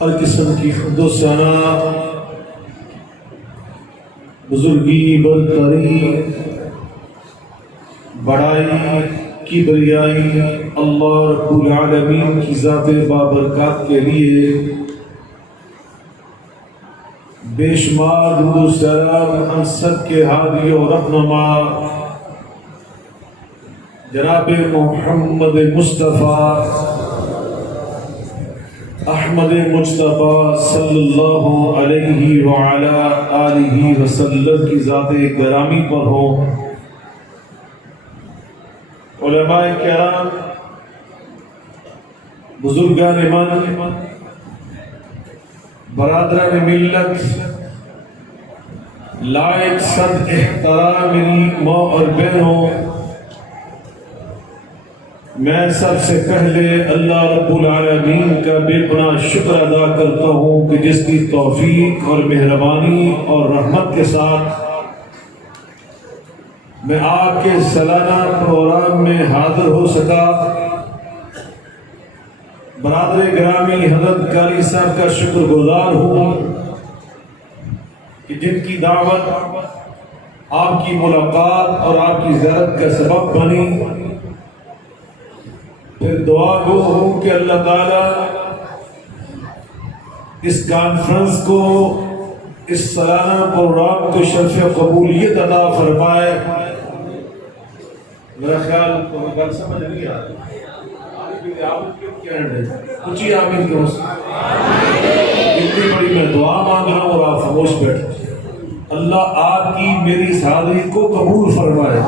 ہر قسم کی حمد و ثنا، بزرگی، برتری، بڑائی، کبریائی اللہ رب العالمین کی ذات بابرکات کے لیے بے شمار درود و سلام ہم سب کے ہادی و رہنما جناب محمد مصطفیٰ احمد مصطفیٰ صلی اللہ علیہ وعلا آلہ وسلم کی ذات گرامی پر ہو۔ علماء کرام، بزرگان من، برادران ملت، لائق صد احترام میری ماں اور بہنوں، میں سب سے پہلے اللہ رب العالمین کا بے پناہ شکر ادا کرتا ہوں کہ جس کی توفیق اور مہربانی اور رحمت کے ساتھ میں آپ کے سالانہ پروگرام میں حاضر ہو سکا۔ برادر گرامی حضرت قاری صاحب کا شکر گزار ہوں کہ جن کی دعوت آپ کی ملاقات اور آپ کی زیارت کا سبب بنی۔ پھر دعا گو ہوں کہ اللہ تعالیٰ اس کانفرنس کو، اس سالانہ پروگرام کو شرف قبولیت عطا فرمائے۔ میرا خیال تو گل سمجھ نہیں آ رہی، کچھ ہی آمین کرو۔ اتنی بڑی میں دعا مانگ رہا ہوں اور آپ خاموش بیٹھے۔ اللہ آپ کی میری اس حاضری کو قبول فرمائے۔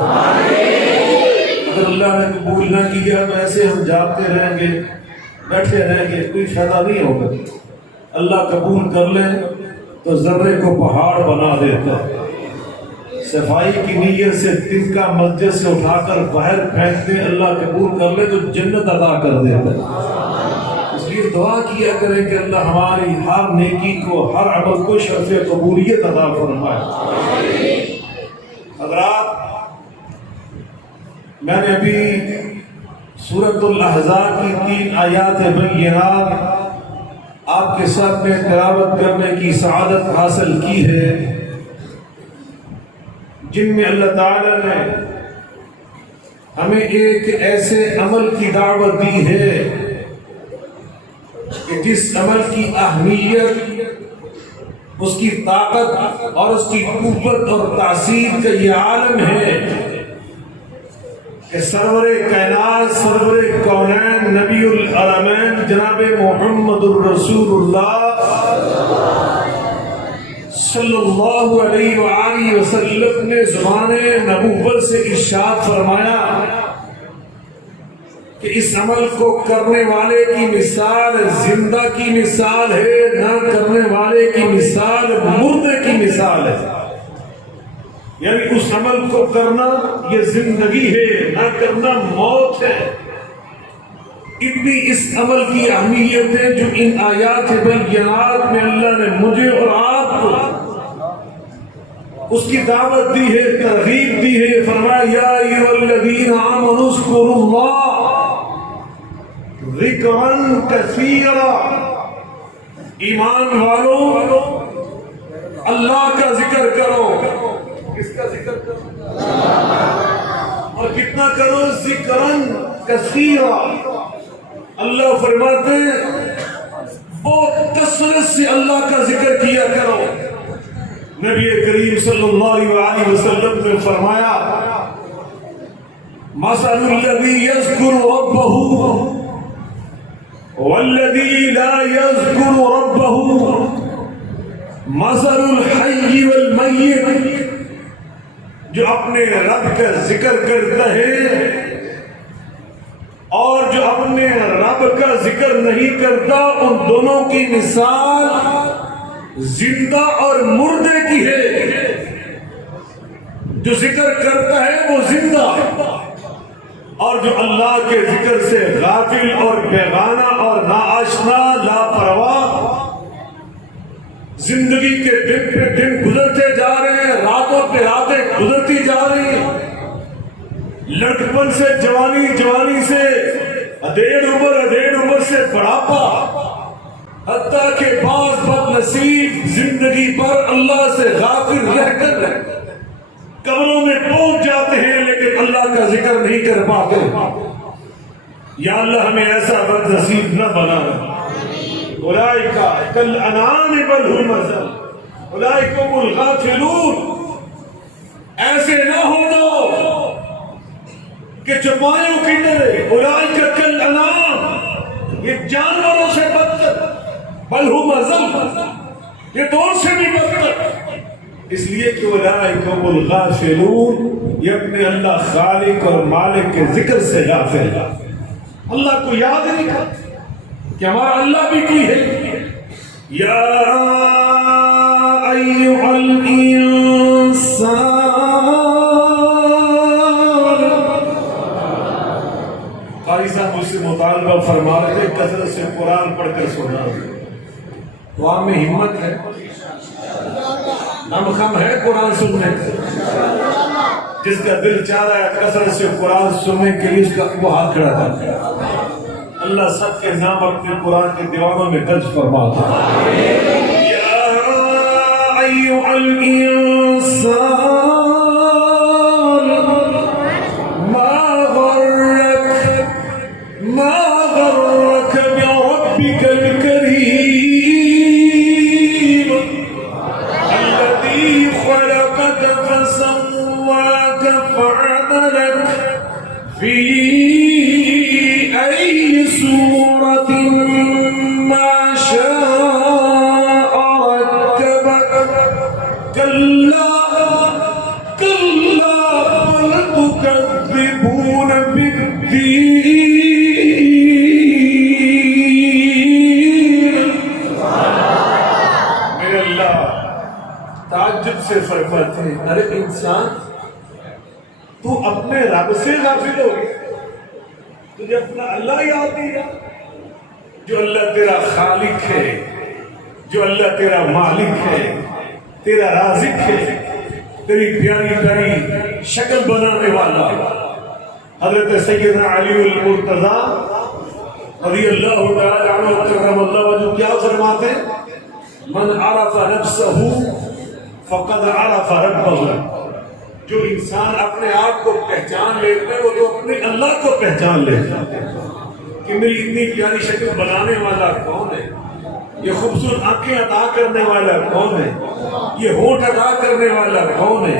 اگر اللہ نے قبول نہ کیا تو ایسے ہم جاگتے رہیں گے، بیٹھے رہیں گے، کوئی فائدہ نہیں ہوگا۔ اللہ قبول کر لے تو ذرے کو پہاڑ بنا دیتا ہے۔ صفائی کی نیت سے دل کا مسجد سے اٹھا کر باہر پھینک دے، اللہ قبول کر لے تو جنت عطا کر دیتا ہے۔ اس لیے دعا کیا کریں کہ اللہ ہماری ہر نیکی کو، ہر عمل کو شرف قبولیت عطا فرمائے۔ حضرات، میں نے ابھی سورۃ الاحزاب کی 3 آیات بینات آپ کے ساتھ میں تلاوت کرنے کی سعادت حاصل کی ہے، جن میں اللہ تعالیٰ نے ہمیں ایک ایسے عمل کی دعوت دی ہے کہ جس عمل کی اہمیت، اس کی طاقت اور اس کی قوت اور تاثیر کا یہ عالم ہے کہ سرور کائنات، سرور کونین، نبی العالمین جناب محمد الرسول اللہ صلی اللہ علیہ وآلہ وسلم نے زبان نبوت سے ارشاد فرمایا کہ اس عمل کو کرنے والے کی مثال زندہ کی مثال ہے، نہ کرنے والے کی مثال مردے کی مثال ہے۔ یعنی اس عمل کو کرنا یہ زندگی ہے، نہ کرنا موت ہے۔ اتنی اس عمل کی اہمیت ہے جو ان آیات بینات میں اللہ نے مجھے اور آپ کو اس کی دعوت دی ہے، ترغیب دی ہے۔ فرمایا یا ایھا الذین آمنوا اذکروا اللہ ذکرا کثیرا، ایمان والو اللہ کا ذکر کرو۔ کس کا ذکر کرو؟ اور کتنا کرو؟ ذکرن کثیرا۔ اللہ فرماتے بہت کثرت سے اللہ کا ذکر کیا کرو۔ نبی کریم صلی اللہ علیہ وسلم نے فرمایا مثل الذی یذکر ربہ والذی لا یذکر ربہ مثل الحی والمیت، جو اپنے رب کا ذکر کرتا ہے اور جو اپنے رب کا ذکر نہیں کرتا، ان دونوں کی مثال زندہ اور مردے کی ہے۔ جو ذکر کرتا ہے وہ زندہ، اور جو اللہ کے ذکر سے غافل اور بیگانہ اور ناآشنا، لاپرواہ، زندگی کے دن پہ دن گزرتے جا رہے ہیں، راتوں پہ راتیں گزرتی جا رہی ہیں، لڑکپن سے جوانی، جوانی سے ادھیڑ عمر، ادھیڑ عمر سے بڑھاپا، حتیٰ کہ بعض بد نصیب زندگی پر اللہ سے غافل رہ کر قبروں میں پہنچ جاتے ہیں لیکن اللہ کا ذکر نہیں کر پاتے. یا اللہ ہمیں ایسا بد نصیب نہ بنا. اولئک کالانعام بل هم اضل اولئک هم الغافلون. ایسے نہ ہو دو کہ چوپایوں کی طرح. اولئک کالانعام، یہ جانوروں سے بدتر. بل هم اضل، یہ تو ان سے بھی بدتر. اس لیے کہ اولئک هم الغافلون، یہ اپنے اللہ خالق اور مالک کے ذکر سے غافل، اللہ کو یاد نہیں کرتے کہ ہمارا اللہ بھی کوئی ہے. یا ایھا الانسان، قاری صاحب مجھ سے مطالبہ فرما رہے تھے کثرت سے قرآن پڑھ کر سنا. تو آپ میں ہمت ہے، دم خم ہے قرآن سننے کا؟ جس کا دل چاہ رہا ہے کثرت سے قرآن سننے کے لیے اس کا وہ ہاتھ کھڑا تھا. اللہ سب کے نام اپنے قرآن کے دیوانوں میں درج فرماتا. یا ایھا الانسان ما غرک بربک الکریم الذی خلقک فسواک فعدلک فی أي سورة ما شاء ركبك كلا بل تكذبون بالدين. میرے اللہ تعجب سے فرماتے ہیں ارے انسان تو اپنے رب سے غافل ہو گیا، تجھے اپنا اللہ یاد نہیں ہے؟ جو اللہ تیرا خالق ہے، جو اللہ تیرا مالک ہے، تیرا رازق ہے، تیری پیاری پیاری شکل بنانے والا. حضرت سیدنا علی المرتضی رضی اللہ تعالی عنہ کرم اللہ وجہ کیا فرماتے ہیں؟ من عرف نفسہ فقد عرف ربہ. جو انسان اپنے آپ کو پہچان لیتے ہیں وہ تو اپنے اللہ کو پہچان لیتے ہیں کہ میری اتنی پیاری شکل بنانے والا کون ہے، یہ خوبصورت آنکھیں عطا کرنے والا کون ہے، یہ ہونٹ عطا کرنے والا کون ہے،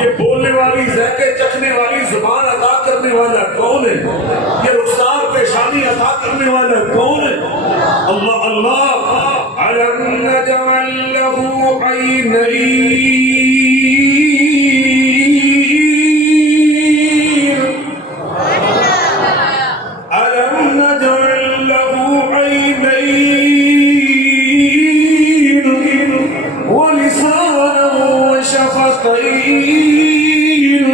یہ بولنے والی ذائقے چکھنے والی زبان عطا کرنے والا کون ہے، یہ رخسار پیشانی عطا کرنے والا کون ہے. اللہ اللہ. ألم نجعل له عينين ألم نجعل له عينين ولسانا وشفتين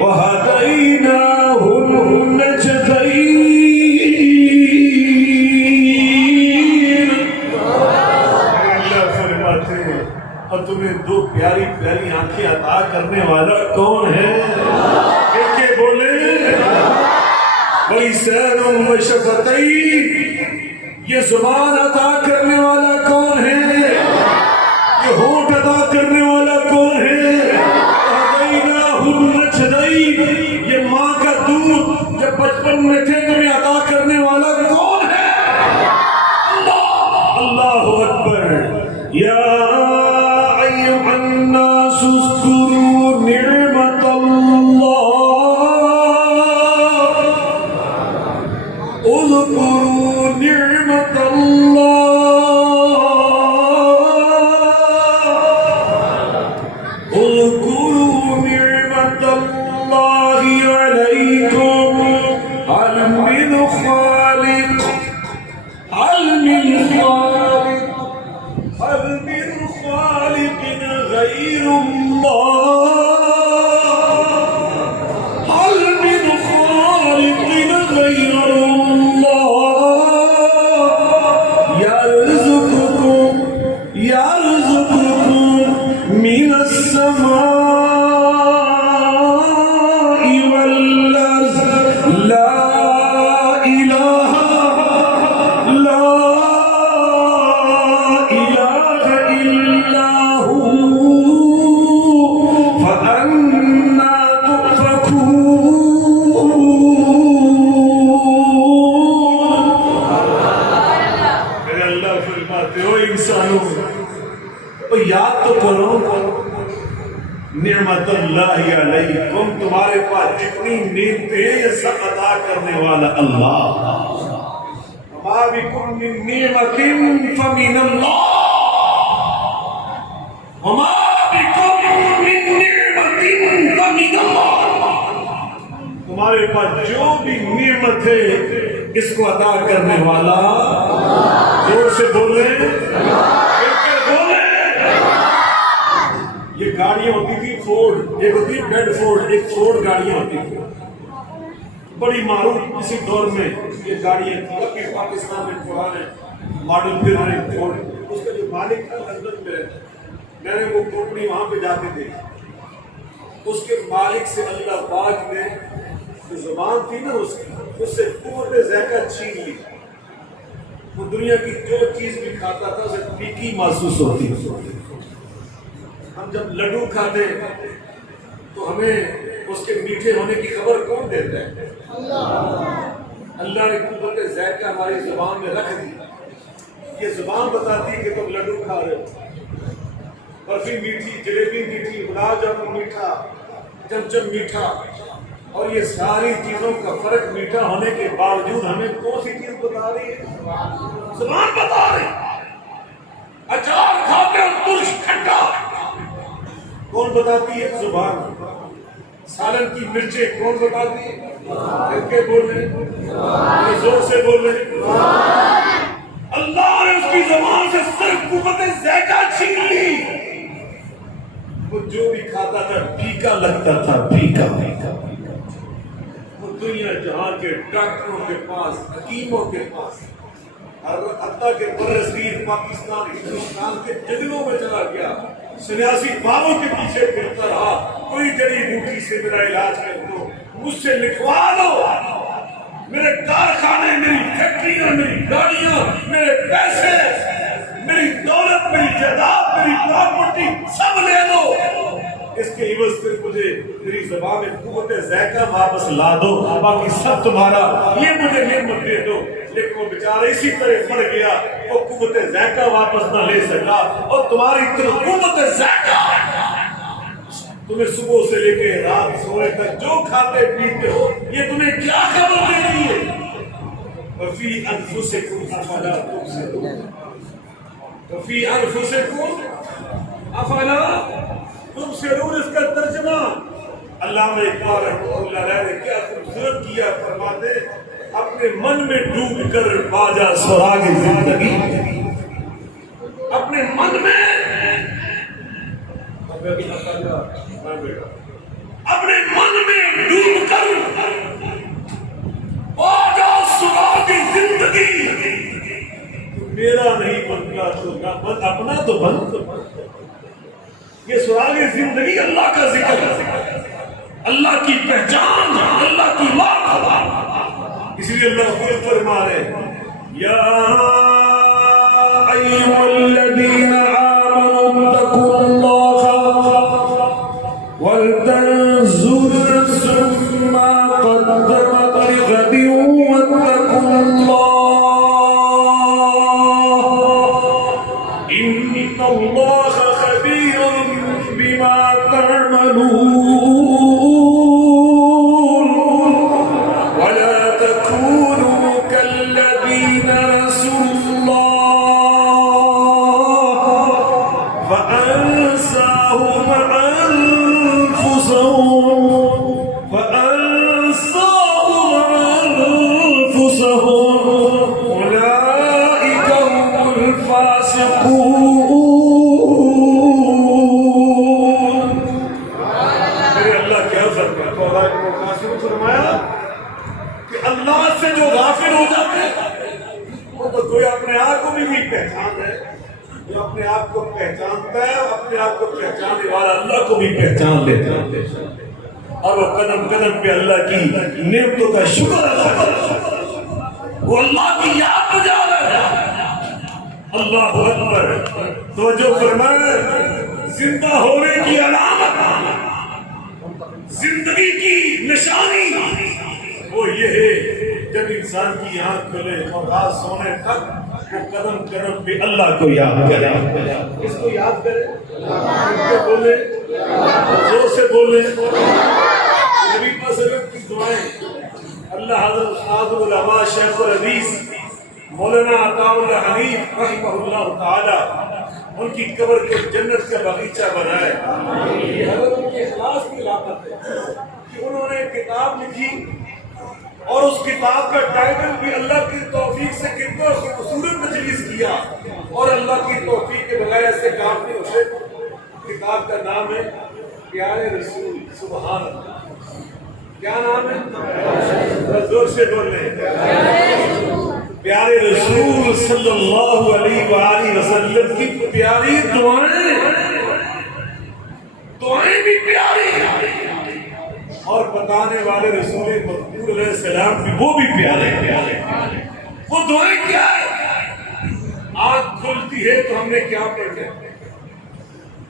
وهديناه النجدين. اللہ فرماتے ہیں اور تمہیں دو پیاری پیاری آنکھیں عطا کرنے والا کون ہے؟ ایک بولے وَلِسَانٌ وَشَفَتَيْنِ، یہ زبان عطا کرنے والا کون ہے؟ یہ ہونٹ عطا کرنے والا کون ہے؟ وَهَدَيْنَاهُ النَّجْدَيْنِ، یہ ماں کا دودھ جب بچپن میں تھے تمہیں عطا کرنے والا کون ہے؟ اللہ اکبر. یا ایھا الناس اذکروا نعمت اللہ، اذکروا نعمت اللہ، اذکروا نعمت اللہ علیکم، هل من خالق غير الله، هل من خالق غير الله يرزقكم من السماء والأرض لا إله نعمت اللہ علیکم، تمہارے پاس جتنی نعمتیں ہیں یہ سب عطا کرنے والا اللہ۔ وما بکم من نعمت فمن اللہ، وما بکم من نعمت فمن اللہ، تمہارے پاس جو بھی نعمت ہے اس کو عطا کرنے والا، زور سے بولیں، یہ گاڑیاں ہوتی تھی فورڈ، ایک ہوتی بیڈ فورڈ، ایک فورڈ گاڑیاں ہوتی تھی بڑی معروف کسی دور میں یہ گاڑیاں تھی، ابھی پاکستان میں پرانے ماڈل پھر رہے فورڈ، اس کا جو مالک تھا لندن میں رہتا، میں نے وہ کمپنی وہاں پہ جا کے دیکھی، اس کے مالک سے اللہ پاک نے جو زبان تھی نا اس سے قوت ذائقہ چھین لی، وہ دنیا کی جو چیز بھی کھاتا تھا اسے پھیکی محسوس ہوتی۔ ہم جب لڈو کھاتے تو ہمیں اس کے میٹھے ہونے کی خبر کون دیتا ہے؟ اللہ نے قوت ذائقہ ہماری زبان میں رکھ دی، یہ زبان بتاتی ہے کہ تم لڈو کھا رہے ہو، برفی میٹھی، جلیبی میٹھی، گلاب جامن میٹھا، چمچم میٹھا، اور یہ ساری چیزوں کا فرق میٹھا ہونے کے باوجود ہمیں کون سی چیز بتا رہی ہے؟ زبان بتا رہی ہے۔ اچار کھاتے اور ترش کھٹا کون بتاتی ہے؟ زبان۔ سالن کی مرچیں کون بتاتی ہے؟ کر کے بولیں، زور سے بولیں۔ اللہ نے اس کی زبان سے صرف قوت ذائقہ چھین لی، وہ جو بھی کھاتا تھا پھیکا لگتا تھا، پھیکا۔ وہ دنیا جہاں کے ڈاکٹروں کے پاس، حکیموں کے پاس، حتیٰ کہ برصغیر پاکستان ہندوستان کے جنگلوں میں چلا گیا، سنیاسی بابوں کے پیچھے پھرتا رہا، کوئی جڑی بوٹی سے میرا علاج کر دو، مجھ سے لکھوا دو، میرے کارخانے، میری فیکٹریاں، میری گاڑیاں، میرے پیسے، میری دولت، میری جائیداد، میری پراپرٹی سب لے لو، اس کے عوض پھر مجھے میری زبان میں قوت ذائقہ واپس لا دو، باقی سب تمہارا، یہ مجھے نعمت دے دو۔ لیکن وہ بیچارہ اسی طرح مر گیا، وہ قوت ذائقہ واپس نہ لے سکا، اور تمہاری طرف قوت ذائقہ تمہیں صبح سے لے کے رات سونے تک جو کھاتے پیتے ہو، یہ تمہیں کیا خبر دے رہی ہے؟ وفی انفسکم افلا تبصرون، وفی انفسکم افلا تبصرون، اس کا ترجمہ علامہ اقبال رحمۃ اللہ علیہ نے کیا خوبصورت کیا، فرماتے اپنے من میں ڈوب کر باجا سراغ زندگی، اپنے من میں، اپنے من میں ڈوب کر باجا سراغ زندگی، میرا نہیں بنتا تو اپنا تو بن، یہ سراغ زندگی اللہ کا ذکر ہے، اللہ کی پہچان، اللہ کی بات، اس لیے اللہ خود فرما رہے یا ایھا الذین آمنوا اتقوا اللہ ولتنظر نفس ما قدمت لغد واتقوا اللہ ان اللہ خبیر بما تعملون اللہ سے جو غافل ہو جاتے ہیں وہ تو کوئی اپنے آپ کو بھی نہیں پہچان ہے، جو اپنے آپ کو پہچانتا ہے اپنے آپ کو پہچاننے والا اللہ کو بھی پہچان لیتا ہے، اور وہ قدم قدم پہ اللہ کی نعمتوں کا شکر ادا کرتا ہے، وہ اللہ کی یاد بجا رہا ہے۔ اللہ اکبر، توجہ فرمائے، زندہ ہونے کی علامت، زندگی کی نشانی وہ یہ ہے جب انسان کی آنکھ کھلے اور رات سونے تک وہ قدم قدم پہ اللہ کو یاد کرے، اس کو یاد کرے، بولے زور سے بولیں نبی پاک صلی اللہ علیہ وسلم کی دعائیں اللہ حضرت استاد العلماء شیخ الحدیث مولانا عطاء اللہ حنیف رحمہ اللہ تعالی ان کی قبر کو جنت کا باغیچہ بنائے. یہ حضرت ان کے اخلاص کی علامت ہے کہ انہوں نے کتاب لکھی اور اس کتاب کا ٹائٹل بھی اللہ کی توفیق سے کتنا خوبصورت تجویز کیا اور اللہ کی توفیق کے بغیر ایسے کام نہیں ہوتے. کتاب کا نام ہے پیارے رسول. سبحان اللہ. کیا نام ہے؟ زور سے بولیں. پیارے رسول صلی اللہ علیہ وآلہ وسلم کی پیاری دعائیں بھی پیاری اور بتانے والے رسول مقبول علیہ السلام بھی وہ بھی پیارے. وہ دعائیں کیا ہے؟ آنکھ کھلتی ہے تو ہم نے کیا پڑھنا ہے؟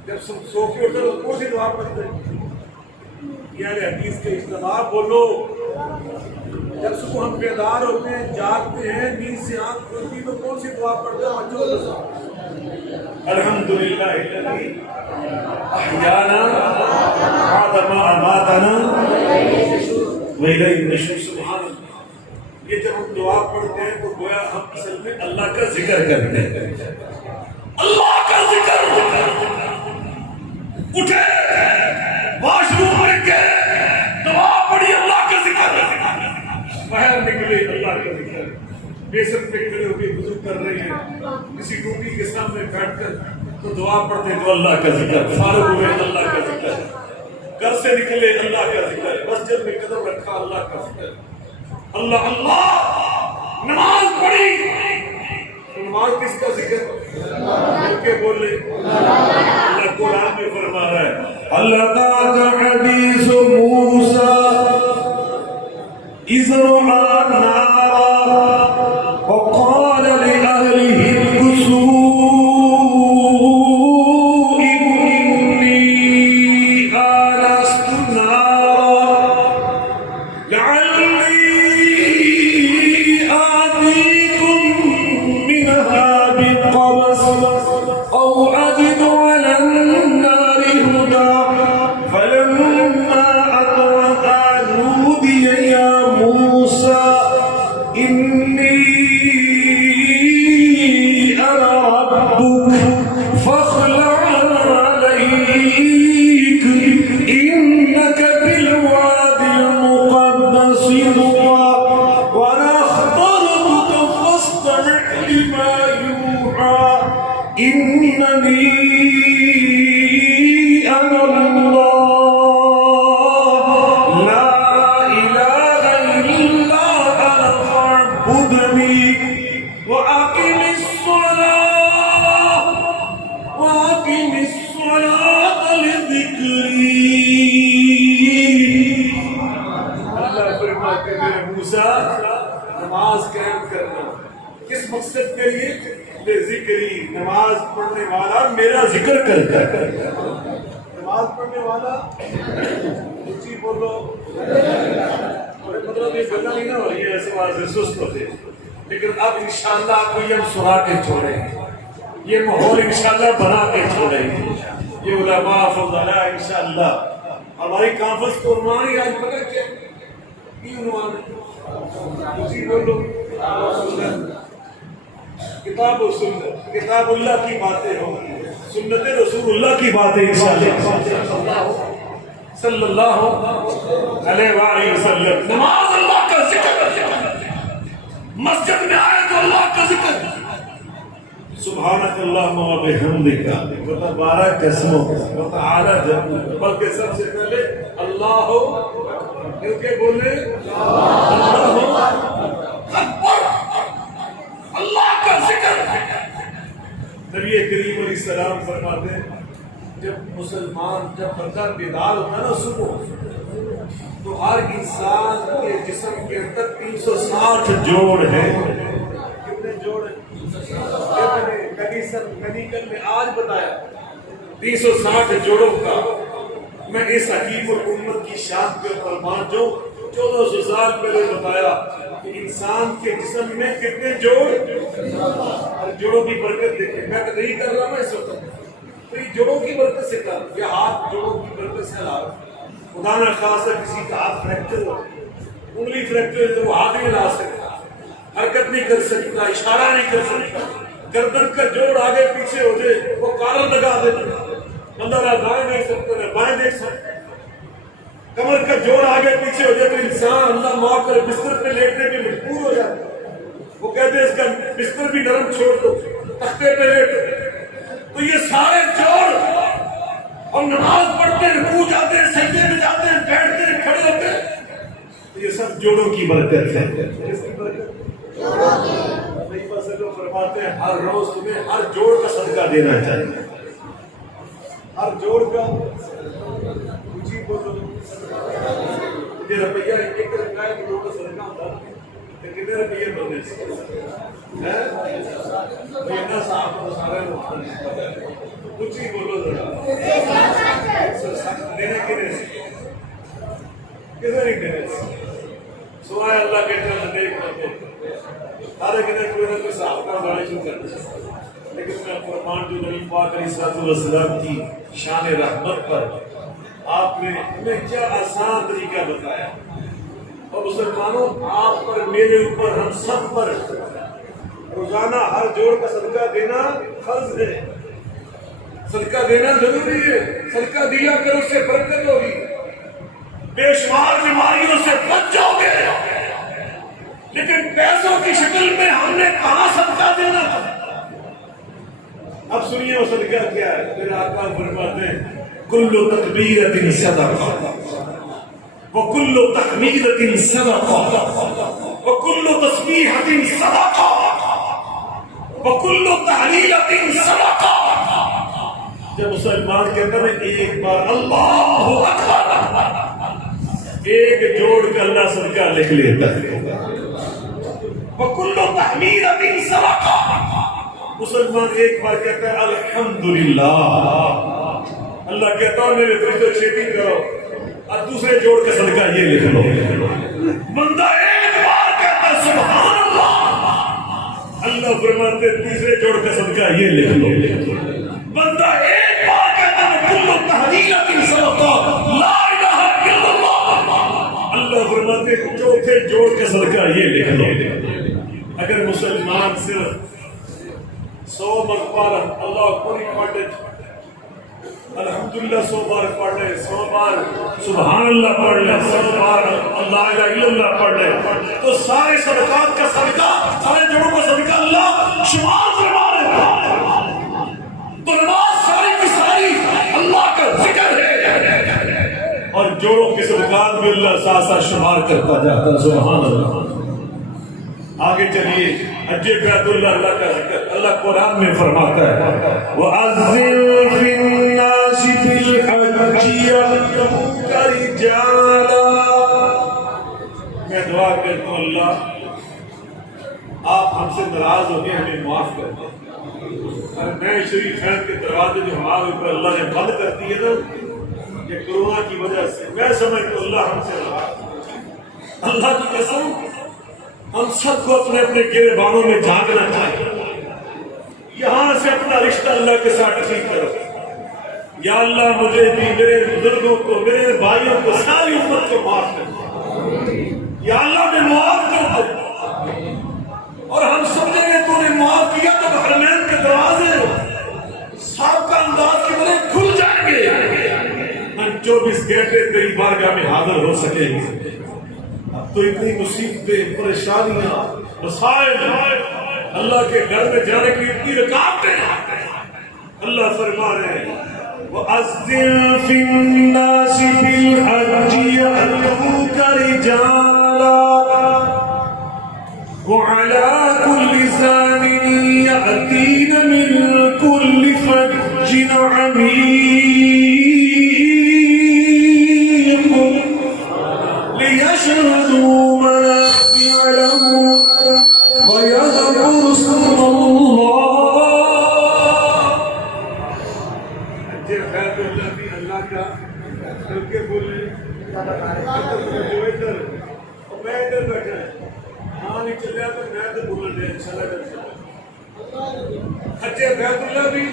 جب سو کے اٹھے تو کون سی دعا پڑھتے ہیں؟ یعنی حدیث کے اجتماع بولو. جب صبح ہم بیدار ہوتے ہیں جاگتے ہیں نیند سے آنکھ کھلتی تو کون سی دعا پڑھتے ہیں؟ الحمدللہ الذی احیانا بعد ما اماتنا والیہ النشور. سبحان اللہ. یہ جب ہم دعا پڑھتے ہیں تو گویا ہم اصل میں اللہ کا ذکر کرتے ہیں. اللہ کا ذکر. اٹھے واش روم میں گئے دعا پڑھی اللہ کا ذکر. باہر نکلے اللہ کا ذکر. بے سب پہ کھڑے ہو کے وضو کر رہے ہیں کسی ٹوپی کے سامنے بیٹھ کر تو دعا پڑھتے تو اللہ کا ذکر. فارغ ہوئے اللہ کا ذکر. گھر سے نکلے اللہ کا ذکر. مسجد میں قدم رکھا اللہ کا ذکر. اللہ اللہ. نماز پڑھی تو نماز کس کا ذکر؟ مل کے بولے. اللہ قرآن میں فرما رہا ہے اللہ تعالی حدیث موسیٰ اذ رأى نارا وقال لأهله امكثوا إني آنست نارا لعلي آتيكم منها بقبس أو أجد على النار هدى فلما أدركها نودي يا موسى إني أنا ربك فاخلع عليك إنك بالوادي المقدس طوى وأنا اخترتك فاستمع لما يوحى إنني أنا الله لا إله إلا أنا فاعبدني وأقم الصلاة لذكري. اللہ فرماتے ہیں موسیٰ نماز قائم کرنا کس مقصد کے لیے؟ ذکری. نماز پڑھنے والا میرا ذکر کرتا ہے. نماز پڑھنے والا اچھی بولو. مطلب یہ گلا نہیں نہ ہو رہی ہے ایسے واضح سست ہوتے لیکن اب انشاءاللہ آپ کو یہ ہم سنا کے چھوڑیں گے. یہ ماحول انشاءاللہ بنا کے چھوڑیں گے. یہ علماء فضلاء انشاءاللہ ہماری کانفرنس کو عنوان ہی آج پتہ کیا کی عنوان ہے؟ اسی بولو. کتاب و سنت. کتاب اللہ کی باتیں ہوں سنت رسول اللہ کی باتیں انشاءاللہ صلی اللہ علیہ وآلہ وسلم. نماز اللہ کا ذکر. مسجد میں آئے تو اللہ کا ذکر. سبحانک اللہم و بحمدک وتبارک اسمک وتعالی جدک. بلکہ سب سے پہلے اللہ کیونکہ بولے اللہ اکبر. اللہ کا ذکر. نبی کریم علیہ السلام فرماتے ہیں جب مسلمان جب بندہ بیدار ہوتا ہے نا صبح تو ہر انسان کے جسم کے اندر 360 جوڑ ہیں. کتنے جوڑ ہیں؟ میڈیکل میں آج بتایا 360 جوڑوں کا. میں اس حکیم الامت کی شان پہ فرمان جو 1400 سال پہلے بتایا کہ انسان کے جسم میں کتنے جوڑ. اور جوڑوں کی برکت دیکھیں. میں تو نہیں کر رہا ہوں اس وقت تو یہ جوڑوں کی برکت سے کر، یہ ہاتھ جوڑوں کی برکت سے ہلا، خدا نہ خاصا کسی کا ہاتھ فریکچر ہو، انگلی فریکچر ہے تو وہ ہاتھ نہیں ہلا سکتا، حرکت نہیں کر سکتا، اشارہ نہیں کر سکتا، گردن کا جوڑ آگے پیچھے ہو جائے وہ کالر لگا دیتا، بندہ نہ دائیں دیکھ سکتا نہ بائیں دیکھ سکتا، کمر کا جوڑ آگے پیچھے ہو جائے تو انسان اللہ معاف کرے بستر پہ لیٹنے پہ مجبور ہو جاتا ہے، وہ کہتے ہیں اس کا بستر بھی نرم چھوڑ دو، تختے پہ لیٹو، تو یہ سارے جوڑ ہم نماز پڑھتے ہیں، رکوع جاتے ہیں، سجدے میں جاتے ہیں، بیٹھتے ہیں، کھڑے ہوتے ہیں، یہ سب جوڑوں کی برکت ہے۔ نبی صلی فرماتے ہیں ہر روز تمہیں ہر جوڑ کا صدقہ دینا چاہیے، ہر جوڑ کا اونچی بولو، یہ روپیہ ایک رکھا ہے کہ جوڑ کا صدقہ ہوتا ہے، کتنے روپیے بننے سے صاحب سارے لوگ اونچی بولو ذرا، دینے کے لیے کدھر ہی دینے سے سوائے اللہ کے چند نیک بندے ہر ایک نے کوئی نہ کوئی صاحب کا گانے شروع کر دیا، لیکن میں قربان جو نبی پاک علیہ السلام کی شان رحمت پر آپ نے ہمیں کیا آسان طریقہ بتایا، اور مسلمانوں آپ پر میرے اوپر ہم سب پر روزانہ ہر جوڑ کا صدقہ دینا فرض ہے، صدقہ دینا ضروری ہے، صدقہ دیا کر اس سے برکت ہوگی، بے شمار بیماریوں سے بچ جاؤ گے، لیکن پیسوں کی شکل میں ہم نے کہاں صدقہ دینا تھا؟ اب سنیے وہ صدقہ کیا ہے، میرے آقا فرماتے ہیں کل تکبیرۃ صدقہ وکل تحمیدۃ صدقہ وکل تسبیحۃ صدقہ وکل تہلیلۃ صدقہ۔ جب مسلمان کہتا ہے ایک بار اللہ اکبر، ایک جوڑ کا اللہ صدقہ لکھ لیتا ہے، وکل تحمیدۃ صدقہ، مسلمان ایک بار کہتا ہے الحمدللہ، اللہ کہتا ہے میرے فرشتوں چیکنگ کرو اور دوسرے جوڑ کا صدقہ یہ لکھ لو، بندہ ایک بار کہتا ہے سبحان اللہ، اللہ فرماتے تیسرے جوڑ کا صدقہ یہ لکھ لو، بندہ ایک بار کہتا ہے کل تہلیلۃ صدقہ لا الہ الا اللہ، اللہ فرماتے چوتھے جوڑ کا صدقہ یہ لکھ لو۔ اگر مسلمان صرف 100 مرتبہ اللہ اکبر پڑھ لے، الحمدللہ 100 بار پڑھ لے، 100 بار سبحان اللہ پڑھ لے، 100 بار اللہ الہ الا اللہ پڑھ لے، تو سارے صدقات کا صدقہ، سارے جوڑوں کا صدقہ اللہ شمار فرما لیتا ہے، تو نماز ساری کی ساری اللہ کا ذکر ہے، اور جوڑوں کے صدقات میں اللہ ساتھ ساتھ شمار کرتا جاتا ہے، سبحان اللہ۔ آگے چلیے، حج بیت اللہ اللہ کا ذکر، اللہ قرآن میں فرماتا ہے وَأَذِّن فِي النَّاسِ بِالْحَجِّ يَأْتُوكَ رِجَالًا۔ میں دعا کرتا ہوں اللہ آپ ہم سے ناراض ہو گئے، ہمیں معاف کر دیں، اور نئے شریفین کے دروازے جو ہمارے اوپر اللہ نے بند کر دیے نا یہ کرونا کی وجہ سے، میں سمجھتا ہوں اللہ ہم سے ناراض، اللہ کی قسم ہم سب کو اپنے اپنے گریبانوں میں جھانکنا چاہیے، یہاں سے اپنا رشتہ اللہ کے ساتھ ٹھیک کرو، یا اللہ مجھے بھی، میرے بزرگوں کو، میرے بھائیوں کو، ساری امت کو معاف کر دے، یا اللہ نے معاف کر دے، اور ہم سمجھیں گے تو نے معاف کیا تو حرمین کے دروازے صاحب کا انداز کی وجہ کھل جائیں گے، ہم 24 گھنٹے تیری بارگاہ میں حاضر ہو سکیں گے۔ اب تو اتنی مصیبتیں، پریشانیاں، مسائل، اللہ کے گھر میں جانے کی اتنی رکاوٹیں، اللہ فرما رہے ہیں وَأَذِّن فِي النَّاسِ بِالْحَجِّ يَأْتُوكَ رِجَالًا وَعَلَى كُلِّ ضَامِرٍ يَأْتِينَ مِنْ كُلِّ فَجٍّ عَمِيقٍ لِيَشْهَدُوا مَنَافِعَ لَهُمْ وَيَذْكُرُوا اسْمَ اللَّهِ۔ اللہ کا کر کے بولے، میں ادھر بیٹھا ہے، ہاں نہیں چلے تو میں تو بولنے انشاءاللہ حج بیت اللہ بھی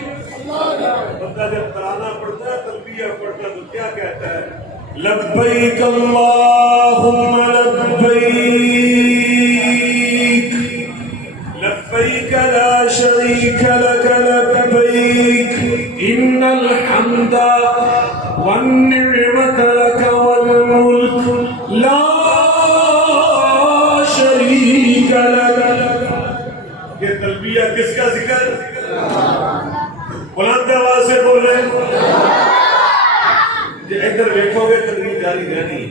بندہ جب ترانہ پڑھتا ہے تلبیہ پڑھتا ہے تو کیا کہتا ہے؟ لبیک اللہم لبیک لبیک لا شریک لک لبیک ان الحمد والنعمت لک والملک لا شریک لک. یہ تلبیہ کس کا ذکر؟ بلند آواز سے بولے. ادھر دیکھو گے تقریر جاری رہنی.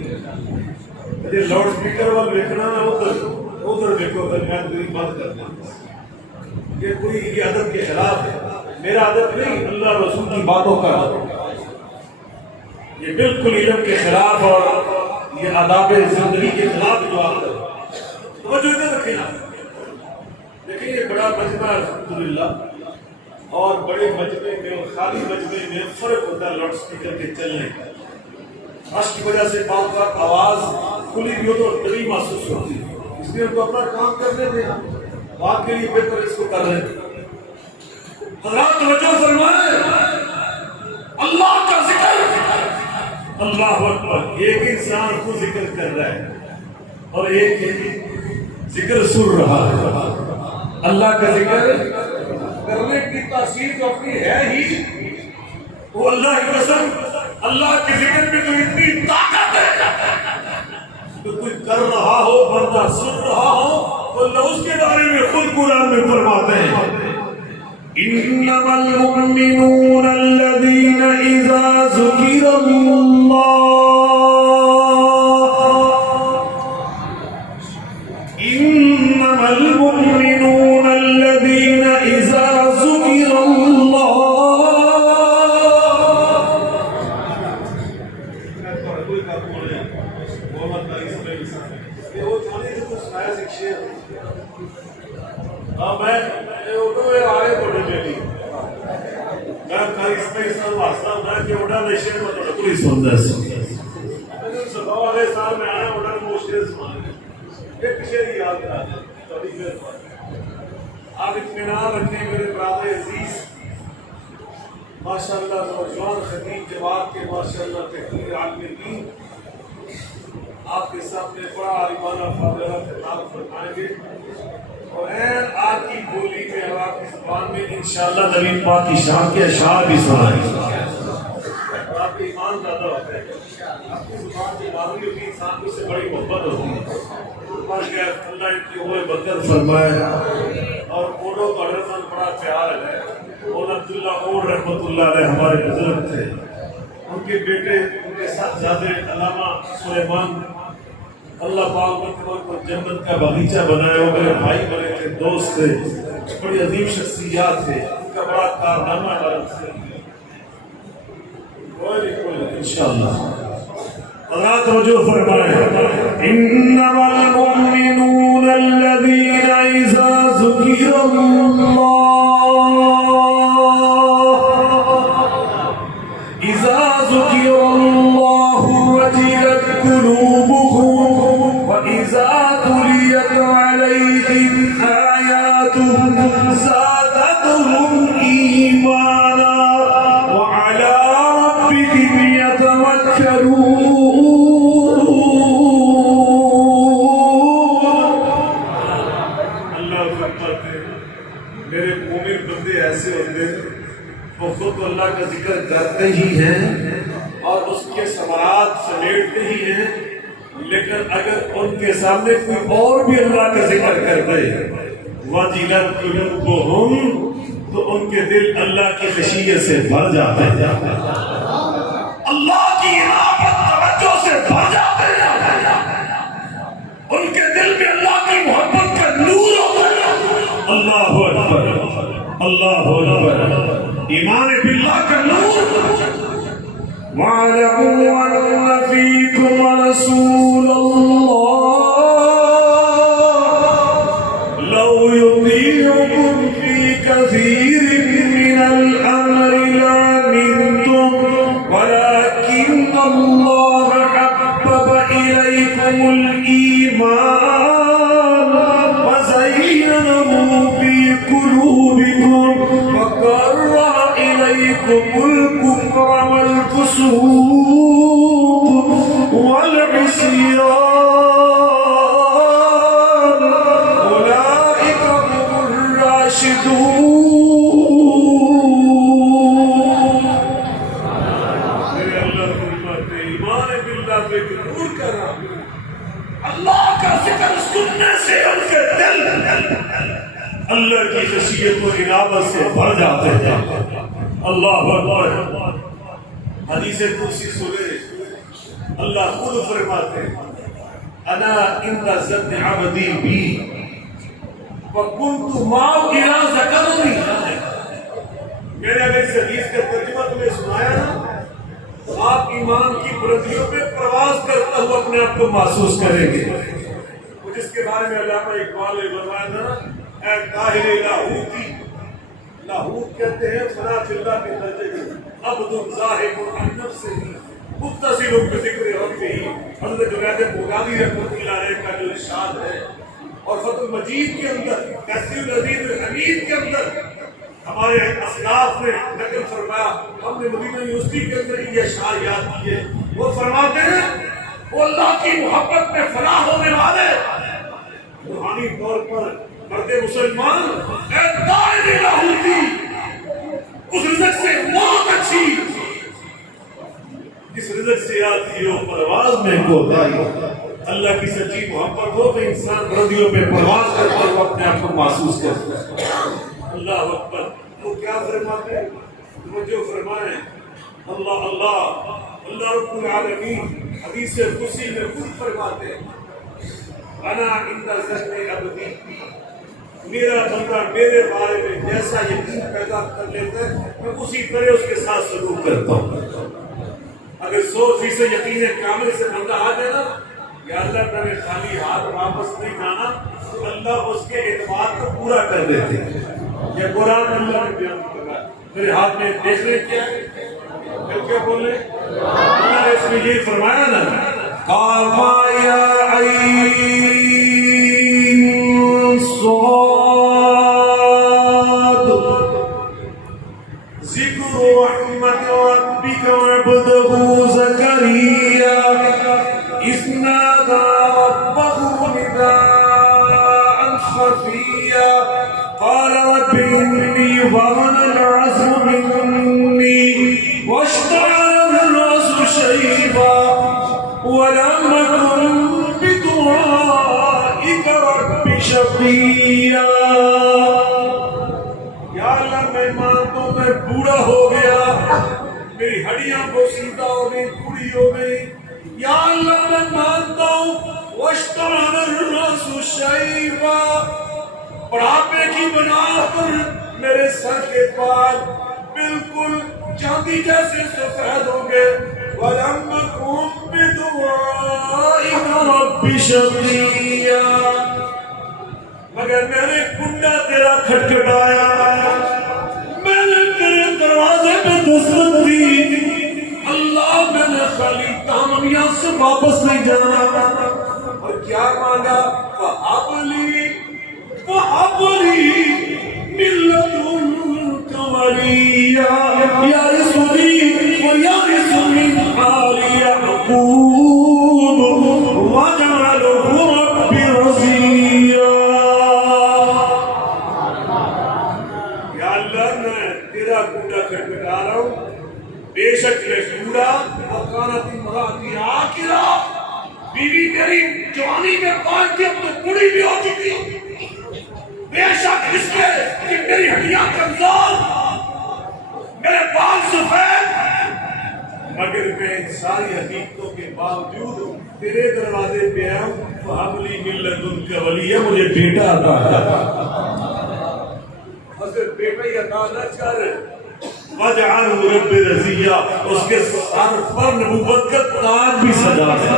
لاؤڈ اسپیکر وال دیکھنا نا ادھر دیکھو. میں تقریر بند کرنا. یہ کوئی یہ ادب کے خلاف ہے. میرا ادب نہیں، اللہ رسول کی باتوں کا ادب. یہ بالکل علم کے خلاف اور یہ آداب زندگی کے خلاف جو آپ ہے. توجہ ادھر رکھنا. دیکھیں یہ بڑا مجمع الحمدللہ، اور بڑے مجمع میں اور خالی مجمع میں فرق ہوتا ہے لاؤڈ اسپیکر کے چلنے کا. رش کی وجہ سے بعض بار آواز کھلی بھی ہو تو دلی محسوس ہوتی ہے. اس لیے ان کو اپنا کام کرنے دیں. بات کے لیے بہتر اس کو کر رہے ہیں. حضرات توجہ فرمائیں. اللہ کا ذکر، اللہ اکبر. ایک انسان کو ذکر کر رہا ہے اور ایک ذکر سن رہا ہے. اللہ کا ذکر کرنے کی تاثیر جو اپنی ہے ہی وہ اللہ کی قسم. اللہ کے ذکر میں تو اتنی طاقت ہے کہ کوئی کر رہا ہو بندہ سن رہا ہو تو اللہ اس کے بارے میں خود قرآن میں فرماتے ہیں انما المؤمنون الذين اذا ذكر الله انما المؤمنون الذين اذا ذكر الله. آپ اطمینان رکھیں میرے برادر عزیز. ماشاء اللہ نوجوان خطیب جواب کے ماشاء اللہ تحریر عالم دین آپ کے سامنے بڑا عالمانہ فاضلہ خطاب فرمائیں گے اور این آپ کی بولی میں اور آپ کی زبان میں انشاءاللہ نبی پاک کی شان کے اشعار بھی سنائیں گے. آپ کے ایمان زیادہ ہوتا ہے. آپ کی زبان سے معلوم ہوتی ہے انسان کو سے بڑی محبت ہوتی ہے. اللہ ان کی عمر برکت فرمائے اور اونوں کا رضا بڑا پیار ہے. اور عبداللہ اور رحمت اللہ علیہ ہمارے بزرگ تھے. ان کے بیٹے ان کے ساتھ زیادہ علامہ سلیمان اللہ پاک کو جنت کا باغیچہ بنایا. وہ میرے بھائی بنے تھے، دوست تھے، بڑی عظیم شخصیات تھے. ان کا بڑا کارنامہ ہے انشاءاللہ. اللہ توجہ فرمائے. انما المؤمنون الذين اذا ذكر الله وجلت قلوبهم واذا تليت عليهم آياته زادتهم ايمانا وعلى ربهم يتوكلون. میرے مومن بندے ایسے ہوتے ہیں وہ خود اللہ کا ذکر کرتے ہی ہیں اور اس کے ثمرات سمیٹتے ہی ہیں، لیکن اگر ان کے سامنے کوئی اور بھی اللہ کا ذکر کر دے وَجِلَتْ قُلُوبُهُمْ تو ان کے دل اللہ کی خشیت سے بھر جاتے ہیں، اللہ کی عنایت توجہ سے بھر جاتے ہیں. ان کے دل میں اللہ کی محبت کا نور ہوتا ہے. اللہ اکبر، اللہ اکبر. ایمان باللہ کا نور. وَاعْلَمُوا أَنَّ فِيكُمْ رَسُولَ اللَّهِ لَوْ يُطِيعُكُمْ فِي كَثِيرٍ مِّنَ الْأَمْرِ لَعَنِتُّمْ وَلَكِنَّ اللَّهَ حَبَّبَ إِلَيْكُمُ الْإِيمَانَ وَزَيَّنَهُ فِي قُلُوبِكُمْ عليكم الكفر والفسوق والعصيان أولئك هم الراشدون. میرے اللہ فرماتے ہیں ایمان باللہ پہ نور کرا اللہ کا ذکر سننے سے ان کے دل اللہ کی خشیت و عنابت سے بھر جاتے ہیں. اللہ اکبر. حدیث قدسی سنے اللہ خود فرماتے ہیں انا عند ظن عبدی بی وکنت معه اذا ذکرنی. میں نے اگر اس حدیث کا ترجمہ تمہیں سنایا نا تو آپ ایمان کی بلندیوں پہ پرواز کرتا ہوا اپنے آپ کو محسوس کریں گے. جس کے بارے میں علامہ اقبال نے فرمایا تھا اے طاہر لاہوتی. لاہوت کہتے ہیں فنا فی اللہ کے درجے میں عبد ذاہب عن نفسہ متصل بذکر ربہ. حضرت جنید بغدادی رحمۃ اللہ علیہ کا جو ارشاد ہے اور فتح المجید کے اندر تفسیر العزیز الحمید کے اندر ہمارے اسلاف نے نقل فرمایا. ہم نے مدینہ یونیورسٹی کے اندر یہ اشعار یاد کیے. وہ فرماتے ہیں وہ اللہ کی محبت میں فنا ہونے والے روحانی طور پر مرد مسلمان اے طاہر لاہوتی اس رزق سے موت اچھی اس رزق سے آتی ہو پرواز میں کوتاہی. اللہ کی سچی محبت ہو تو انسان بلندیوں پہ پرواز کرتا ہوا اپنے آپ کو محسوس کرتا ہے. اللہ اکبر. وہ کیا فرماتے ہیں جو فرمائیں اللہ اللہ اللہ رب العالمین حدیث قدسی میں خود فرماتے ہیں انا عند ظن عبدی. میرا بندہ میرے بارے میں جیسا یقین پیدا کر لیتا ہے میں اسی طرح اس کے ساتھ سلوک کرتا ہوں. اگر 100% یقین کامل سے بندہ آ جائے نا یا اللہ میں نے خالی ہاتھ واپس نہیں جانا تو اللہ اس کے اعتماد کو پورا کر دیتے ہیں. یہ قرآن اللہ نے بیان کیا. میرے ہاتھ میں دیکھ رہے کیا ہے کیا بول رہے اللہ نے اس میں یہ فرمایا نا قاما یا عین صاد ذکر رحمت ربک عبدہ زکریا اذ نادى ربه نداء خفيا قال رب إني وهن العظم مني واشتعل الرأس شيبا ولم أكن بدعائك رب شقيا. یا اللہ میں مانتا ہوں میں بوڑھا ہو گیا میری ہڈیاں بوسیدہ ہو گئی بوڑھی ہو گئی. یا اللہ میں مانتا ہوں واشتعل الرأس شیبا بڑھاپے کی بنا پر میرے سر کے بال بالکل چاندی جیسے سفید ہوں گے. وَلَمْ أَكُنْ بِدُعَائِكَ رَبِّ شَقِيًّا. مگر میں نے کنڈا تیرا کھٹکھٹایا میں نے تیرے دروازے پہ دستک دی. اللہ میں نے خالی کامیاب سے واپس نہیں جانا. اور کیا مانگا وَهَبْ لِي مِن لَّدُنكَ وَلِيًّا يَرِثُنِي وَيَرِثُ مِنْ آلِ يَعْقُوبَ وَاجْعَلْهُ رَبِّ رَضِيًّا. یا اللہ میں تیرا کنڈا کھٹکھٹا رہا ہوں بے شک میں بوڑھا وَكَانَتِ امْرَأَتِي عَاقِرًا. بیوی میری جوانی میں پہنچ تھی اب تو بوڑھی بھی ہو چکی. بے شک اس کے کہ میری ہڈیاں کمزور میرے بال سفید مگر میں ساری حقیقتوں کے باوجود تیرے دروازے پہ آیا ہوں. وَهَبْ لِي مِن لَّدُنكَ وَلِيًّا. مجھے بیٹا عطا کر. حضرت بیٹا ہی عطا نہ کر وَاجْعَلْهُ رَبِّ رَضِيًّا. اس کے سر پر نبوت کا تاج بھی سجا دے.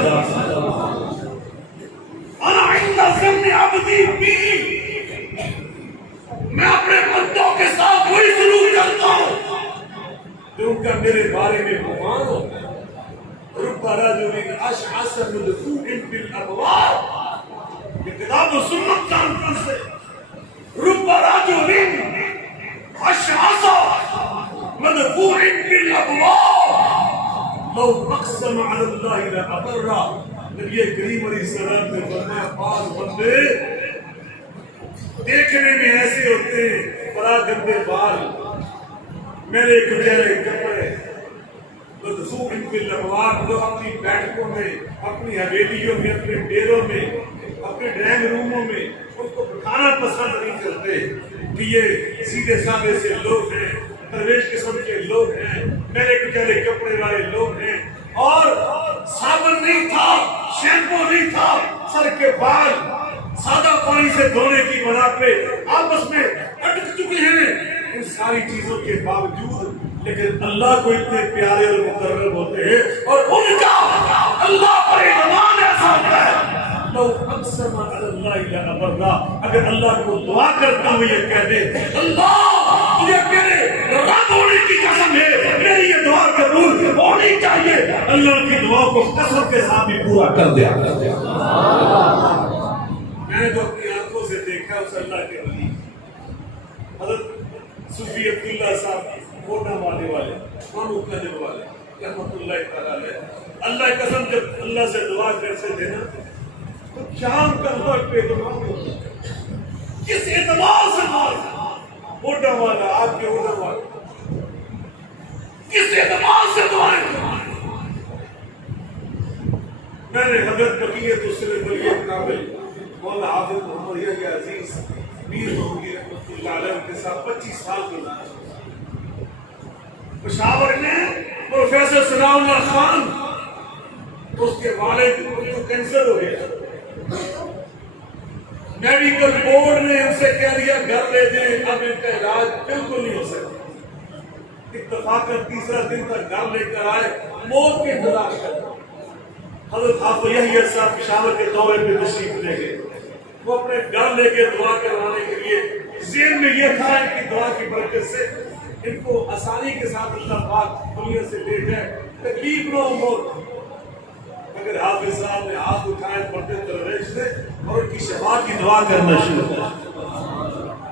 انا عند ظن عبدی بی. میں اپنے بندوں کے ساتھ وہی سلوک کرتا ہوں جو ان کا میرے بارے میں گمان ہوتا ہے. رب رجل اشعث مدفوع بالابواب. یہ کتاب و سنت کانفرنس سے رب رجل اشعث مدفوع لو اقسم علی اللہ لابرہ. نبی کریم علیہ السلام نے فرمایا بعض بندے دیکھنے میں ایسے ہوتے ہیں بڑا گندے بال, میرے کچہرے کپڑے, مدسوق بالابواب, لوگ اپنی بیٹھکوں میں, اپنی حویلیوں میں, اپنے ڈیروں میں, اپنے ڈرائنگ روموں میں ان کو بٹھانا پسند نہیں کرتے کہ یہ سیدھے سادے سے لوگ ہیں, درویش قسم کے لوگ ہیں, میرے کچہرے کپڑے والے لوگ ہیں. اور صابن نہیں تھا, شیمپو نہیں تھا, سر کے بال سادہ پانی سے دھونے کی بنا پہ آپس میں اٹک چکے ہیں. ان ساری چیزوں کے باوجود لیکن اللہ کو اتنے پیارے اور مقرب ہوتے ہیں اور ان کا اللہ پر ایمان ایسا ہوتا ہے. لو اقسم علی اللہ لابرہ, اگر اللہ کو دعا کرتا ہوں یہ کہہ دے اللہ تجھے میرے رب ہونے کی قسم ہے میری یہ دعا قبول ہونی چاہیے, اللہ کی دعا کو قسم کے ساتھ بھی پورا کر دیا. میں نے تو اپنی آنکھوں سے دیکھا اس اللہ کے ولی حضرت صوفی عبداللہ صاحب کوٹا والے مانو قدر والے رحمۃ اللہ تعالی علیہ, اللہ کی قسم جب اللہ سے دعا کرتے تھے نا تو شام کا وقت پہ دعا ہوتا ہے. کس اعتبار سے کوٹا والا آپ کے کوٹا والا کس اعتبار سے دعائیں کرتے. میں نے حضرت بقیت السلف علی کامل مولانا حافظ محمد یحیی عزیز میر محمود رحمۃ اللہ علیہ کے ساتھ 25 سال گزارے. پشاور میں پروفیسر ثناء اللہ خان اس کے والد کو کینسر ہو گیا. میڈیکل بورڈ نے ان سے کہہ دیا گھر لے جائیں, اب ان کا علاج بالکل نہیں ہو سکتا. اتفاقاً تیسرا دن تک گھر لے کر آئے, موت کے انتظار کر. حضرت حافظ یحییٰ صاحب پشاور کے دورے پہ تشریف لے گئے. وہ اپنے گھر لے کے دعا کروانے کے لیے ذہن میں یہ تھا ان کی دعا کی برکت سے ان کو آسانی کے ساتھ اللہ پاک دنیا سے لے جائے, تکلیف نہ ہو. اگر حافظ صاحب نے ہاتھ اٹھائے پردے درویش سے اور ان کی شفا کی دعا کرنا شروع کیا.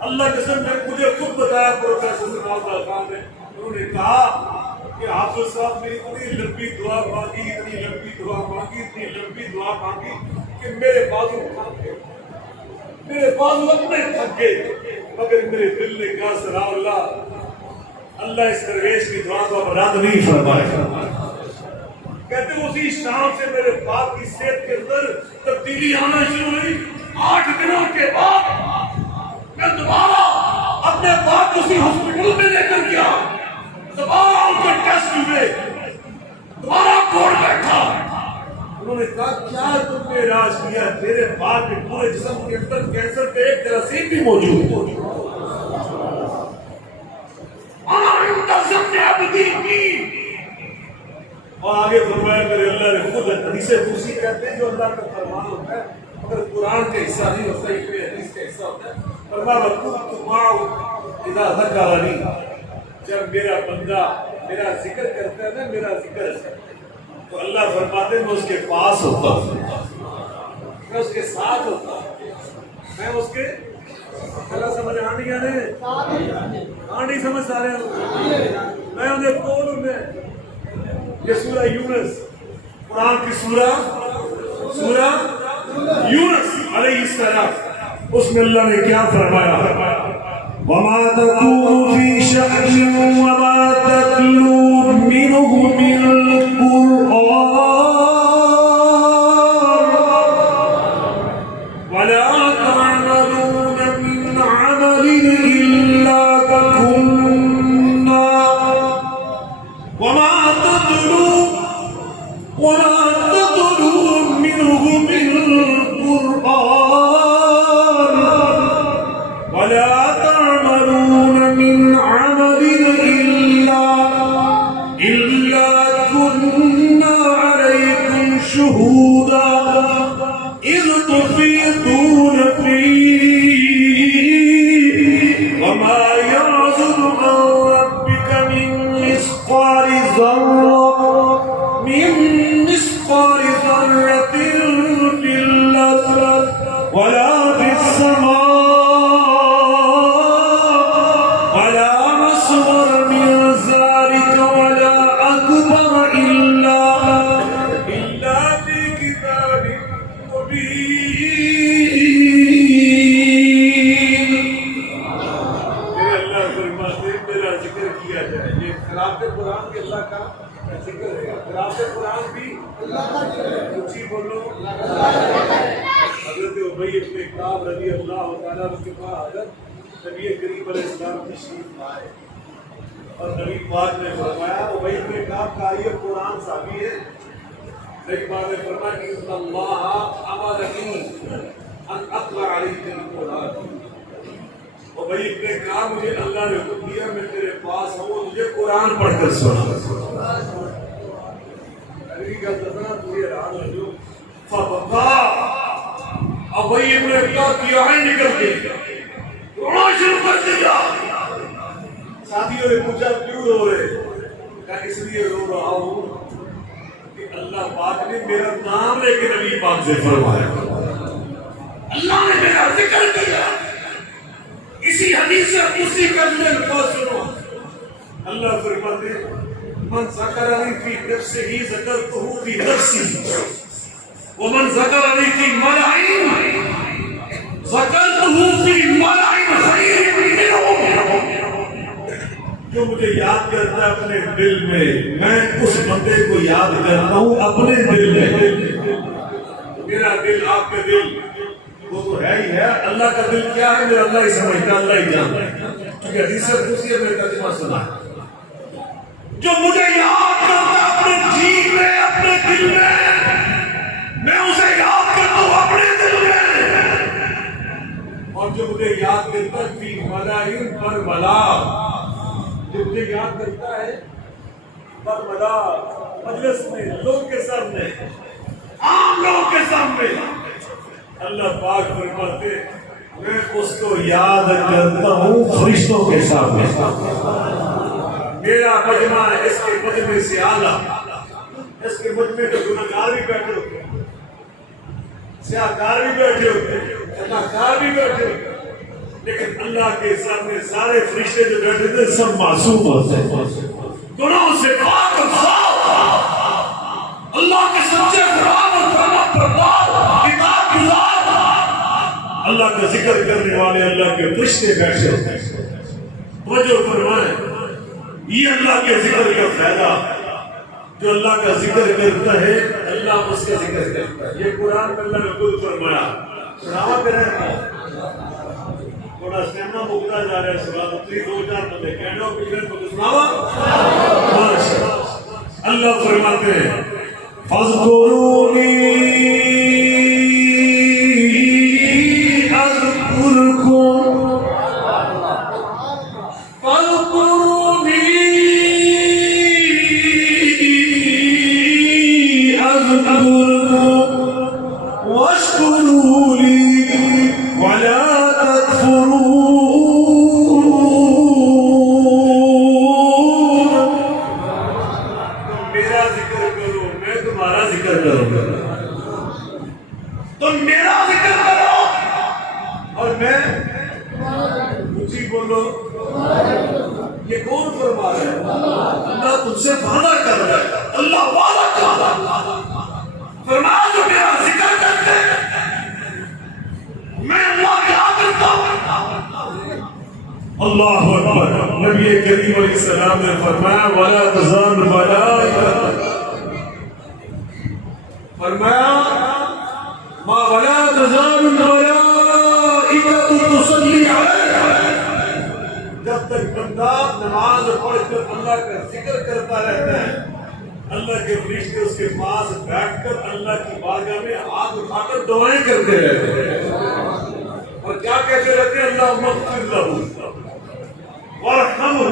اللہ قسم نے مجھے خود بتایا پروفیسر ثناء اللہ خان نے, انہوں نے کہا کہ حافظ صاحب نے اتنی لمبی دعا مانگی, اتنی لمبی دعا مانگی, اتنی لمبی دعا مانگی کہ میرے بازو تھک گئے, میرے بازو اپنے تھک گئے, مگر میرے دل نے کہا ثناء اللہ اس درویش کی دعا کو رد نہیں فرمائے. کہتے اسی شام سے میرے باپ کی صحت کے اندر تبدیلی آنا شروع ہوئی. 8 دنوں کے بعد میں دوبارہ اپنے باپ کو اسی ہاسپٹل میں لے کر گیا, دوبارہ ان کے ٹیسٹ ہوئے, دوبارہ کوڑ بیٹھا. انہوں نے کہا کیا تم نے علاج کیا؟ تیرے باپ کے پورے جسم کے اندر کینسر کا ایک جراثیم بھی موجود ہے. اور آگے فرمایا میرے اللہ نے خود حدیث قدسی کہتے ہیں جو اللہ کا فرمان ہوتا ہے مگر قرآن کا حصہ نہیں ہوتا, یہ حدیث کا حصہ ہوتا ہے. فرمایا وَكُنْتُ مَعَهُ إِذَا ذَكَرَنِي, جب میرا بندہ میرا ذکر کرتا ہے نا, میرا ذکر تو اللہ فرماتے ہیں میں اس کے پاس ہوتا ہوں, میں اس کے ساتھ ہوتا ہوں, میں اس کے اللہ سمجھ آنی یا نہیں آنی سمجھ آ رہے ہیں, میں انہیں کون ہوں. میں یہ سورہ یونس قرآن کی سورہ یونس علیہ السلام, اس میں اللہ نے کیا فرمایا, وَمَا تَكُونُ فِي شَأْنٍ وَمَا تَتْلُو مِنْهُ مِنَ الْقُرْآنِ وَلَا تَعْمَلُونَ مِنْ عَمَلٍ إِلَّا كُنَّا وَمَا تَتْلُو مِنْهُ مِنَ الْقُرْآنِ وَلَا تَعْمَلُونَ مِنْ عَمَلٍ إِلَّا کا ذکر ہے. قراءت قرآن بھی اونچی بولو. حضرت ابی بن کعب رضی اللہ تعالیٰ عنہ کے پاس حضرت نبی کریم علیہ السلام تشریف لائے اور نبی پاک نے فرمایا ابی بن کعب کا یہ قرآن صحابی ہے. نبی پاک نے فرمایا کہ ان اللہ امرنی ان اقرأ علیک القرآن. ابی بن کعب مجھے اللہ نے حکم دیا میں تیرے پاس ہوں مجھے قرآن پڑھ کر سنا. نبی کا دسنا تجھے رہا جو فبقا ابی بن کعب کی آنکھیں نکل گئی رونا شروع کر دیا. ساتھیوں نے پوچھا کیوں رو رہے؟ کہا اس لیے رو رہا ہوں کہ اللہ پاک نے میرا نام لے کے نبی پاک سے فرمایا, اللہ نے میرا ذکر کیا. اسی حدیث سے اسی کلمے کو سنو. اللہ فرماتے من ذکرنی فی نفسہ ذکرتہ فی نفسی ومن ذکرنی فی ملأ ذکرتہ فی ملأ خیر منہم. جو مجھے یاد کرتا ہے اپنے دل میں میں اس بندے کو یاد کرتا ہوں اپنے دل میں. میرا دل آپ کا دل وہ تو ہے ہی ہے. اللہ کا دل کیا ہے میرا اللہ ہی سمجھتا ہے, اللہ ہی جانتا ہے. کیونکہ حدیث سے دوسری ہے میں ترجمہ سنا ہے. جو مجھے یاد کرتا ہے اپنے جی میں اپنے دل میں اسے یاد کرتا ہوں اپنے دل میں. اور جو مجھے یاد کرتا ہے فی ملائن پر ملا, جو مجھے یاد کرتا ہے پر ملا مجلس میں لوگ کے سامنے عام لوگ کے سامنے. اللہ پاک فرماتے میں اس کو یاد کرتا ہوں فرشتوں کے سامنے. میرا مجمع اس کے مجمع سے اعلیٰ, اس کے مجمع کے گناہگار بھی بیٹھے ہوتے ہیں, سیاہکار بھی بیٹھے ہوتے ہیں, خطاکار بھی بیٹھے ہوتے ہیں, لیکن اللہ کے سامنے سارے فرشتے جو بیٹھے تھے سب معصوم ہوتے ہیں, گناہوں سے پاک اور صاف. اللہ کے سچے قرآن اور فرما بردار کتاب گزار اللہ کا ذکر کرنے والے اللہ کے فرشتے بیٹھے ہوتے ہیں. توجہ فرمائیں, یہ اللہ کے ذکر کا فائدہ. جو اللہ کا ذکر کرتا ہے اللہ اس کا ذکر کرتا ہے. یہ قرآن میں اللہ نے خود فرمایا. سناوا کریں تھوڑا سیما مکتا جا رہا ہے. سوال اتنی دو چار بندے کہنے ہو پیچھے تو سناوا. اللہ فرماتے ہیں فَاذْكُرُونِي اللہ اکبر. نبی کریم علیہ السلام نے فرمایا ولا تزال ملائکہ, فرمایا ما ولا تزال الملائکہ تصلی علیہ. جب تک بندہ نماز پڑھ کر اللہ کا ذکر کرتا رہتا ہے اللہ کے فرشتے اس کے پاس بیٹھ کر اللہ کی بارگاہ میں ہاتھ اٹھا کر دعائیں کرتے رہتے ہیں. اور کیا کہتے رہتے ہیں اللہ مغفر لہ وارحمہ,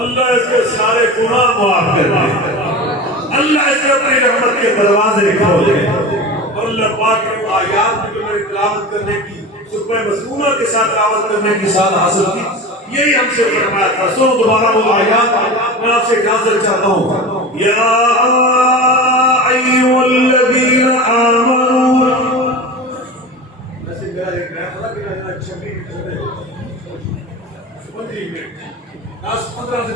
اللہ اس کے سارے گناہ معاف کر دے, اللہ اس کے اپنی رحمت کے دروازے کھولے. اور اللہ پاک کے آیات میں جو میں نے تلاوت کرنے کی سورہ مسمونہ کے ساتھ تلاوت کرنے کی ساتھ حاصل کی یہی ہم سے فرمایا تھا. سنو دوبارہ وہ آیات, میں آپ سے اجازت چاہتا ہوں. یا ایھا الذین آمنوا, ویسے میرا ایک نیا تھا کہ میں 26 منٹ 10-15 سے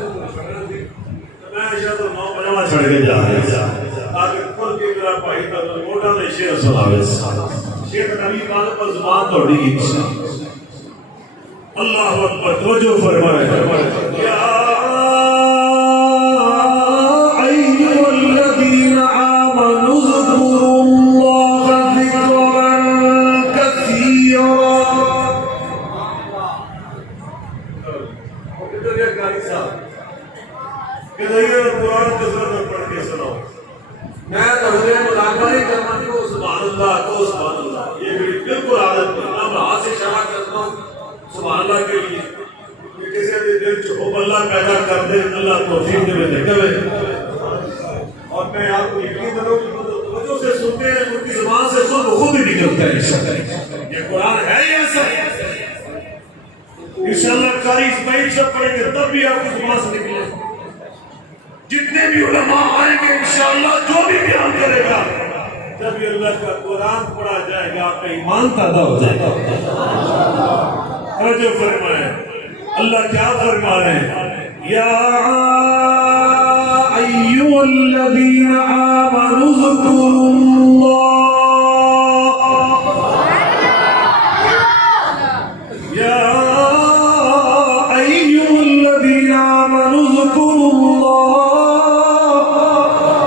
میں شاید 9 بجے چھڑ کے جا رہا ہوں تاکہ کھل کے میرا بھائی کا موٹا نے شعر سناوے. شیخ نبی پاک پر زبان توڑی گی. اللہ اکبر. توجہ فرمائے. یا کثرت میں پڑھ کے سناؤ. میں تو حضرت مذاکرہ نہیں کرنا کہ وہ سبحان اللہ تو سبحان اللہ، یہ میری بالکل عادت نہیں. میں ہاتھ سے اشارہ کرتا ہوں سبحان اللہ کے لیے کہ کسی کے دل سے حب اللہ پیدا کر دے، اللہ توفیق دے میں دیکھے. اور میں آپ کو یقین دلاؤں کہ توجہ سے سنتے ہیں، ان کی زبان سے سن خود ہی نکلتا ہے. یہ قرآن ہے یا ایسا؟ انشاءاللہ قاری اسماعیل سے پڑھیں گے تب بھی آپ کی زبان سے نکلے. جتنے بھی علماء آئیں گے انشاءاللہ جو بھی بیان کرے گا، جب یہ اللہ کا قرآن پڑھا جائے گا آپ کا ایمان تازہ ہو جائے گا. توجہ فرمائیں اللہ کیا فرما رہے ہیں؟ یا ایھا الذین آمنوا اذکروا اللہ، یا ایھا الذین آمنوا اذکروا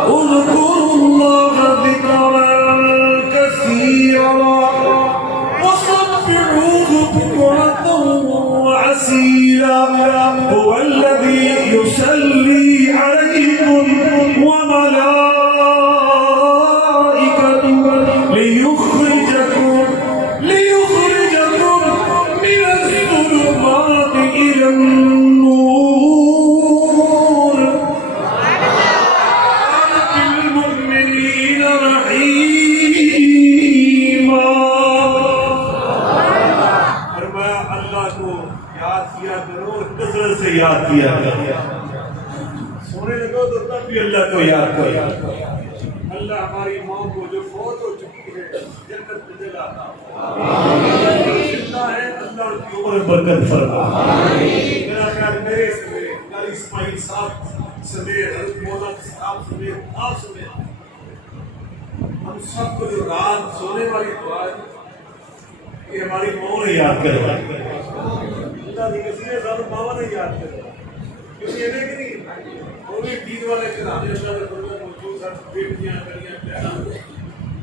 اللہ ذکرا کثیرا وسبحوه بکرة وعصیلا هو الذی یصلی علیکم وملائکته لیخرجکم من الظلمات إلی النور بالمؤمنین رحیما. فرمایا اللہ کو یاد کیا کرو، کثرت سے یاد کیا کرو. سونے لگو تو تب بھی اللہ کو یاد کرو. اللہ ہماری ماں کو جو فوت ہو چکی ہے جنت میں دلاتا، زندہ ہے اللہ ان کی عمر میں برکت فرما. میرا خیال میرے سمیت قاری اسماعیل صاحب سمیت حضرت مولانا صاحب سمیت آپ سمیت ہم سب کو جو رات سونے والی دعا ہے یہ ہماری ماں نے یاد کرے. اللہ کی کسی نے سارے ماں نے یاد کرے، کیونکہ یہ نہیں وہ بھی دین والے کرانے اللہ کے فرمان موجود ہیں. بیٹیاں کریاں پیدا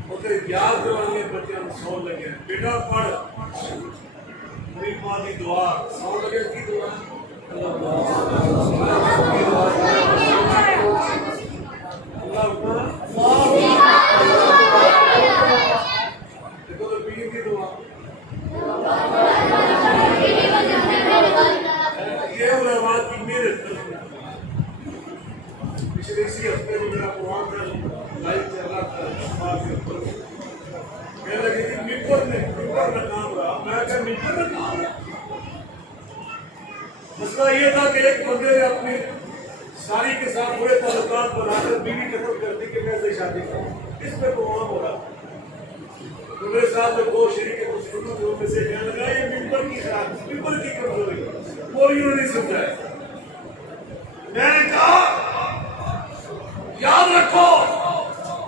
ہوتے یاد کروانے بچے ہم سو لگے. بیٹا پڑھ میری ماں کی دعا سو لگے کی دعا اللہ دیکھو تو پیر کی دعا یہ علماء کی محنت. پچھلے اسی ہفتے میں میرا پروگرام تھا لائیو چل رہا تھا کہنے لگی تھی ممبر میں کام رہا. میں کہا ممبر میں کام رہا. مسئلہ یہ تھا کہ ایک بندے نے اپنی ساری کے ساتھ برے تعلقات بنا کر بیوی قتل کر دی کہ میں سے شادی کروں. اس پہ پروگرام ہو رہا. تو میرے ساتھ میں دو شریک مسلمانوں میں سے کہنے لگا یہ ممبر کی خراب، ممبر کی کمزوری کوئی انہوں نے نہیں سمجھایا. میں نے کہا یاد رکھو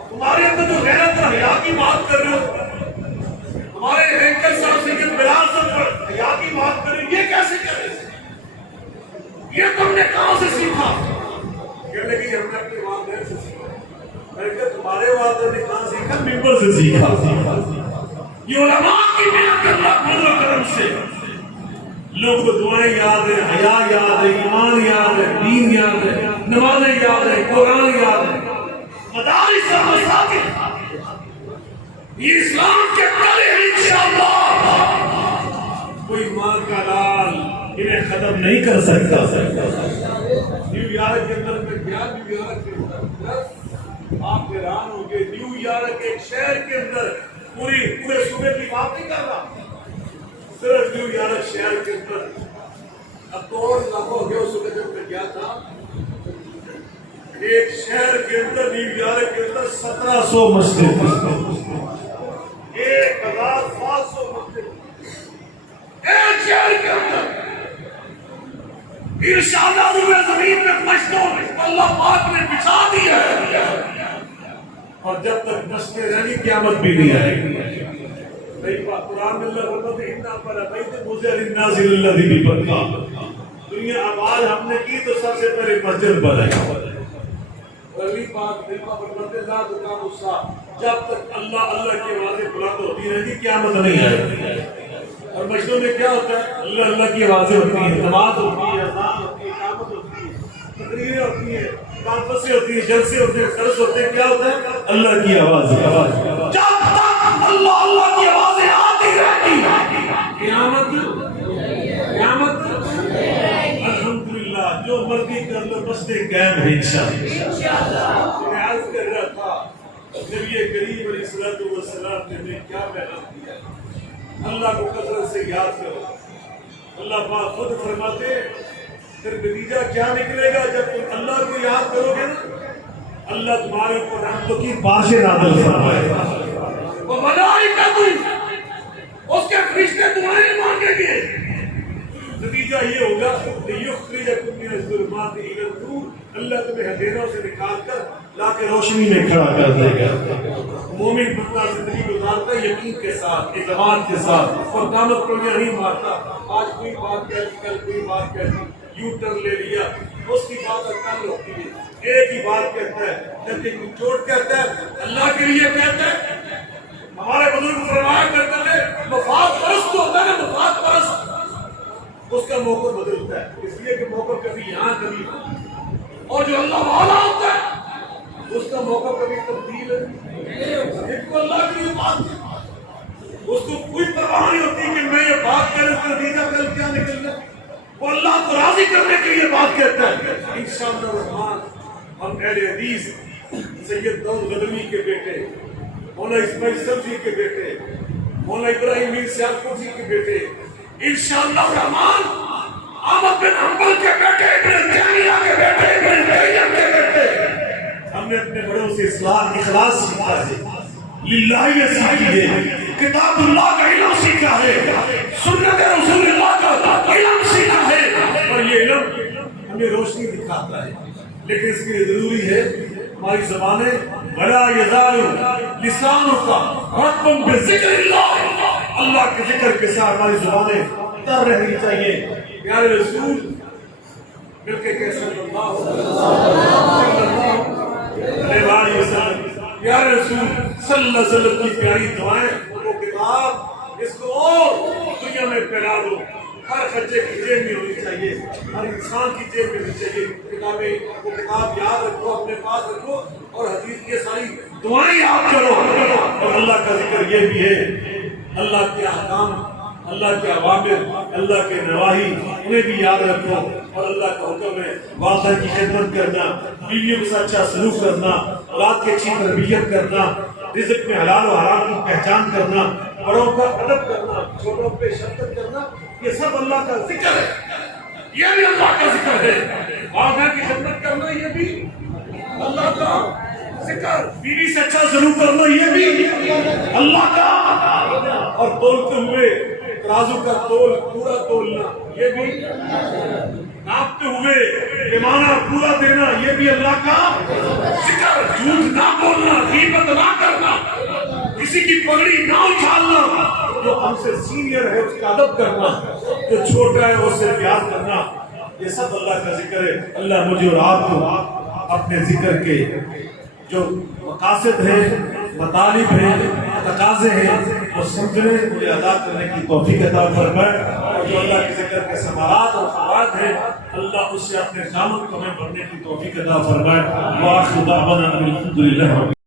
تمہارے اندر جو غیرت اور حیا کی بات کر رہے ہو، ہمارے رینکر صاحب سید بلال صاحب حیا کی بات کر رہے یہ کیسے کر رہے؟ یہ تم نے کہاں سے سیکھا؟ کہنے لگی ہم نے اپنے والدین سے سیکھا. میں نے کہا تمہارے والدین نے کہاں سیکھا؟ ممبر سے سیکھا. یہ علماء کی محنت اللہ فضل و کرم سے لوگ کو دعائیں یاد ہیں، حیا یاد ہے، ایمان یاد ہے، دین یاد ہے، نمازیں یاد ہے، قرآن یاد ہے، مدارس اور مساجد یہ اسلام کے تلے ہیں. انشاءاللہ کوئی ماں کا لال انہیں ختم نہیں کر سکتا. نیو یارک کے اندر میں کیا نیو یارک کے اندر آپ حیران ہوں گے. نیو یارک ایک شہر کے اندر پورے صوبے کی بات نہیں کر رہا، صرف نیو یارک شہر کے اندر اب تو اور لاکھوں ہو گیا. اس وقت جب میں گیا تھا ایک شہر کے اندر نیو یارک کے اندر 1700 مسجد، 1700 مسجد ایک شہر کے اندر. انشاءاللہ روئے زمین میں مسجدوں اللہ پاک نے بچھا دی ہے اور جب تک مسجدیں رہی قیامت بھی نہیں آئے گی. قرآن میں اللہ فرماتے ہیں اِنَّا فَلَا بَيْتِ مُزِعَ لِلنَّاسِ لِلَّذِي بِبَرْكَةٍ. دنیا آباد ہم نے کی تو سب سے پہلے مسجد بنائی. علی پاک دلما فرماتے ہیں لا تقام الساعة، جب تک اللہ کی آوازیں بلند ہوتی رہیں گی قیامت نہیں آئے گی. اور مسجدوں میں کیا ہوتا ہے؟ اللہ کی آوازیں ہوتی ہیں، نماز ہوتی ہے، اذان ہوتی ہے، اقامت ہوتی ہے، تقریریں ہوتی ہیں، کانفرنسیں ہوتی ہیں، جلسے ہوتے ہیں، خرچ ہوتے ہیں، کیا ہوتا ہے؟ اللہ کی آواز جب تک اللہ اللہ کی آوازیں آتی رہتی قیامت الحمدللہ جو مرضی کر لو مسجد قائم ہے انشاءاللہ۔ میں عرض کر رہا تھا نبی کریم علیہ الصلوۃ والسلام نے ہمیں کیا پیغام دیا؟ اللہ کو کثرت سے یاد کرو۔ اللہ پاک خود فرماتے پھر نتیجہ کیا نکلے گا؟ جب تم اللہ کو یاد کرو گے نا، اللہ تمہارے اوپر رحمتوں کی بارشیں نازل فرمائے گا، وہ ملائکہ اس کے فرشتے تمہارے مانگیں گے۔ نتیجہ یہ ہوگا لِيُخْرِجَكُم مِّنَ الظُّلُمَاتِ إِلَى النُّورِ، اللہ تمہیں اندھیروں سے نکال کر لا کے روشنی میں کھڑا کر دے گا۔ مومن بندہ زندگی گزارتا ہے یقین کے ساتھ، اعتماد کے ساتھ، اور قامت کو نہیں مارتا۔ آج کوئی بات کہتی، کل کوئی بات کہتی، یوں ٹرن لے لیا، اس کی بات کل ہوتی ہے، ایک ہی بات کہتا ہے، جبکہ کوئی چوٹ کہتا ہے اللہ کے لیے کہتا ہے۔ ہمارے بزرگ فرمایا کرتے تھے مفاد پرست ہوتا ہے نا، مفاد پرست، اس کا موقع بدلتا ہے، اس لیے کہ موقع کبھی یہاں کبھی اور جو اللہ والا ہوتا ہے اس کا موقع کبھی تبدیل ہے۔ ایک تو اللہ کی بات اس کو کوئی پرواہ نہیں ہوتی کہ میں یہ بات کروں تو نتیجہ کل کیا نکلنا، وہ اللہ کو راضی کرنے کے لیے بات کہتا ہے۔ انشاءاللہ الرحمن ہم اہل حدیث سید داؤد غدوی کے بیٹے، مولانا اسماعیل سبزی کے بیٹے، مولانا ابراہیم میر سیالکوٹ جی کے بیٹے، انشاءاللہ الرحمن احمد بن حنبل کے بیٹے، ابن تیمیہ کے بیٹے، ابن قیم کے بیٹے، ہم نے اپنے بڑوں سے اخلاص سیکھا ہے، للہ سیکھی ہے، کتاب اللہ کا علم سیکھا ہے، سنت رسول اللہ کا علم سیکھا ہے، اور یہ علم ہمیں روشنی دکھاتا ہے، لیکن اس کے لیے ضروری ہے ہماری زبانیں وَلَا يَزَالُ لِسَانُكَ رَطْبًا بِذِكْرِ اللَّهِ، اللہ کے ذکر کے ساتھ ہماری زبانیں تر رہنی چاہیے۔ پیارے رسول مل کے کہ صلی اللہ علیہ وسلم، پیارے رسول صلی اللہ علیہ وسلم کی پیاری دعائیں، وہ کتاب اس کو اور دنیا میں پھیلا دو، ہر بچے کی جیب میں ہونی چاہیے، ہر انسان کی جیب میں ہونی چاہیے کتابیں، وہ کتاب یاد رکھو، اپنے پاس رکھو، اور حدیث کی ساری دعائیں یاد کرو، اور اللہ کا ذکر یہ بھی ہے اللہ کے احکام، اللہ کے اوامر، اللہ کے نواہی انہیں بھی یاد رکھو، اور اللہ کا حکم ہے والدین کی خدمت کرنا، بیویوں کے ساتھ اچھا سلوک کرنا، اولاد کی اچھی تربیت کرنا، رزق میں حلال و حرام کی پہچان کرنا، بڑوں کا ادب کرنا، چھوٹوں پہ شفقت کرنا، یہ سب اللہ کا ذکر ہے، یہ بھی اللہ کا ذکر ہے۔ والدین کی خدمت کرنا یہ بھی اللہ کا ذکر، بیوی سے اچھا سلوک کرنا یہ بھی اللہ کا، اور تولتے ہوئے ترازو کا تول پورا تولنا یہ بھی، ناپتے ہوئے پیمانہ پورا دینا یہ بھی اللہ کا ذکر، جھوٹ نہ بولنا، غیبت نہ کرنا، کسی کی پگڑی نہ اچھالنا، جو ہم سے سینئر ہے اس کا ادب کرنا، جو چھوٹا ہے اس سے پیار کرنا، یہ سب اللہ کا ذکر ہے۔ اللہ مجھے اور آپ کو اپنے ذکر کے جو مقاصد ہیں، مطالب ہیں، تقاضے ہیں، وہ سمجھنے انہیں ادا کرنے کی توفیق عطا فرمائے، اور جو اللہ کے ذکر کے ثمرات اور فوائد ہیں اللہ اس سے اپنے خامد کو ہمیں بڑھنے کی توفیق عطا فرمائے۔ وآخر دعوانا ان الحمد للہ۔